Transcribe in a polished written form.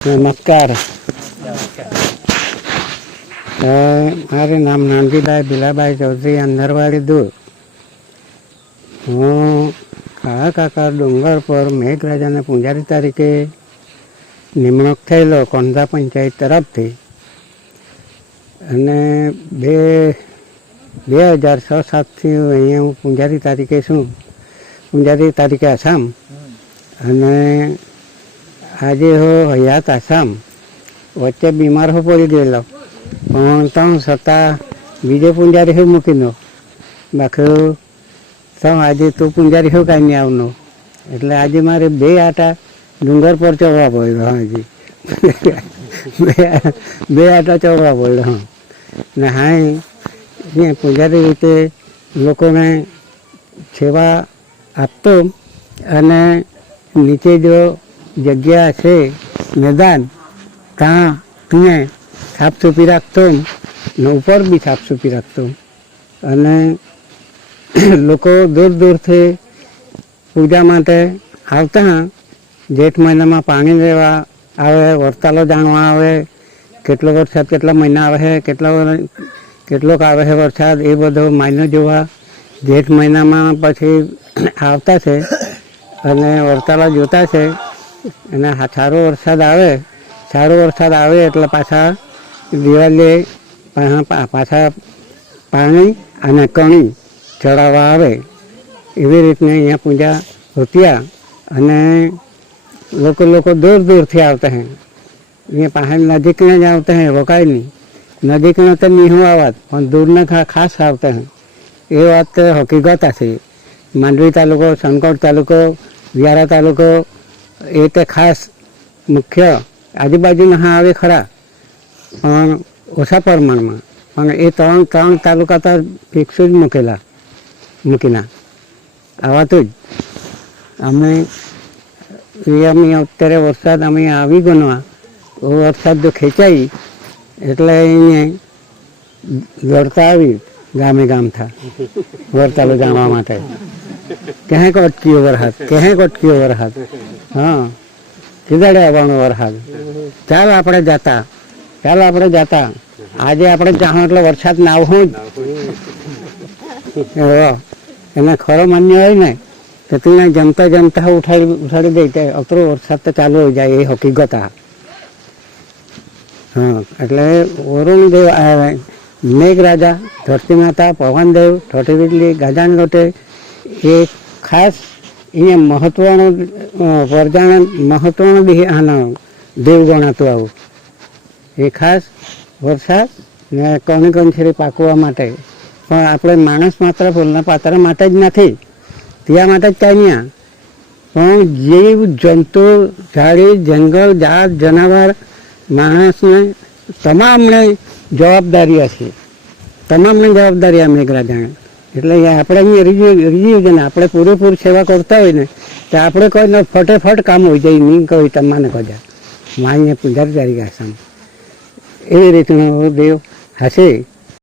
નમસ્કાર. મારું નામ નાનજીભાઈ ભીલાભાઈ ચૌધરી અંદરવાડી દૂર. હું કાકા ડુંગર પર મેઘરાજાના પૂજારી તરીકે નિમણૂક થયેલો કોંધા પંચાયત તરફથી, અને 2006-7થી અહીંયા હું પૂજારી તરીકે આસામ, અને આજે હું હયાત આસામ. વચ્ચે બીમાર હો પડી ગયેલો, પણ ત્રણ છતાં બીજો પૂંજારી હું મૂકીનો. બાકી તો આજે તું પૂંજારી હું કાંઈ નહીં આવનો. એટલે આજે મારે 2 આટા ડુંગર પર ચડવા પડ્યો. હજી 2 આટા ચડવા પડ્યો. હા, ને હા પૂંજારી રીતે લોકોને સેવા આપતો, અને નીચે જો જગ્યા છે મેદાન, ત્યાં સાફ સૂફી રાખતો, ને ઉપર બી સાફ સૂફી રાખતો. અને લોકો દૂર દૂરથી પૂજા માટે આવતા. જેઠ મહિનામાં પાણી લેવા આવે, વરસાદ જાણવા આવે, કેટલો વરસાદ કેટલા મહિના આવે છે, કેટલોક આવે છે વરસાદ, એ બધો મહિનો જોવા જેઠ મહિનામાં પછી આવતા છે. અને વરસાદ જોતા છે. અને સારો વરસાદ આવે એટલે પાછા દિવાળી પાછા પાણી અને કણી ચડાવવા આવે. એવી રીતની અહીંયા પૂજા હોતી. અને લોકો દૂર દૂરથી આવતા હૈ. અહીંયા પાસે નજીકને જ આવતા હૈ, રોકાય નહીં. નજીકને તો નહીં આવત, પણ દૂરના ખાસ આવતા હૈ. એ વાત હકીકત છે. માંડવી તાલુકો, સંકોટ તાલુકો, વ્યારા તાલુકો, એ તો ખાસ મુખ્ય આજુબાજુના આવે ખરા, પણ ઓછા પ્રમાણમાં. પણ એ ત્રણ તાલુકા તો ફિક્સ જ મૂકીના આવાતું જ. અમે અત્યારે વરસાદ અમે આવી ગયો, વરસાદ જો ખેંચાઈ એટલે અહીંયા દોડતા આવી ગામ થા વરસાદ જાણવા માટે. ક્યાંક અટક્યો વરસાદ. હા, કીધડે આવવાનો વરસાદ. ચાલ આપણે જતા. આજે આપણે જાણો એટલે વરસાદ ના આવું જ. એને ખરો માન્ય હોય ને તો તું જમતા ઉઠાડી દે, અતરો વરસાદ તો ચાલુ હોય જાય. એ હકીકત. હા, એટલે વરુણદેવ આવે, મેઘરાજા, ધરતી માતા, પવનદેવ, ઠોઠી વીજળી, ગાજાન લોટે, એ ખાસ અહીંયા મહત્વનું બી આનો દેવ ગણાતું આવું. એ ખાસ વરસાદ ને કણછેરી પાકવા માટે. પણ આપણે માણસ માત્ર ફૂલના પાત્ર માટે જ નથી, ત્યાં માટે જ કાંઈ નહીં. પણ જીવ જંતુ, ઝાડી, જંગલ, જાત, જનાવર, માણસને તમામને જવાબદારી હશે. જવાબદારી આ મેઘરાજાને. એટલે આપણે અહીંયા રીઝી છે ને, આપણે પૂરેપૂરી સેવા કરતા હોય ને, તો આપણે કોઈને ફટેફટ કામ હોય જાય. નહીં કહી તમાને કહ્યા અહીંયા પૂજારી તરીકે આસામ. એવી રીતનો દેવ હશે.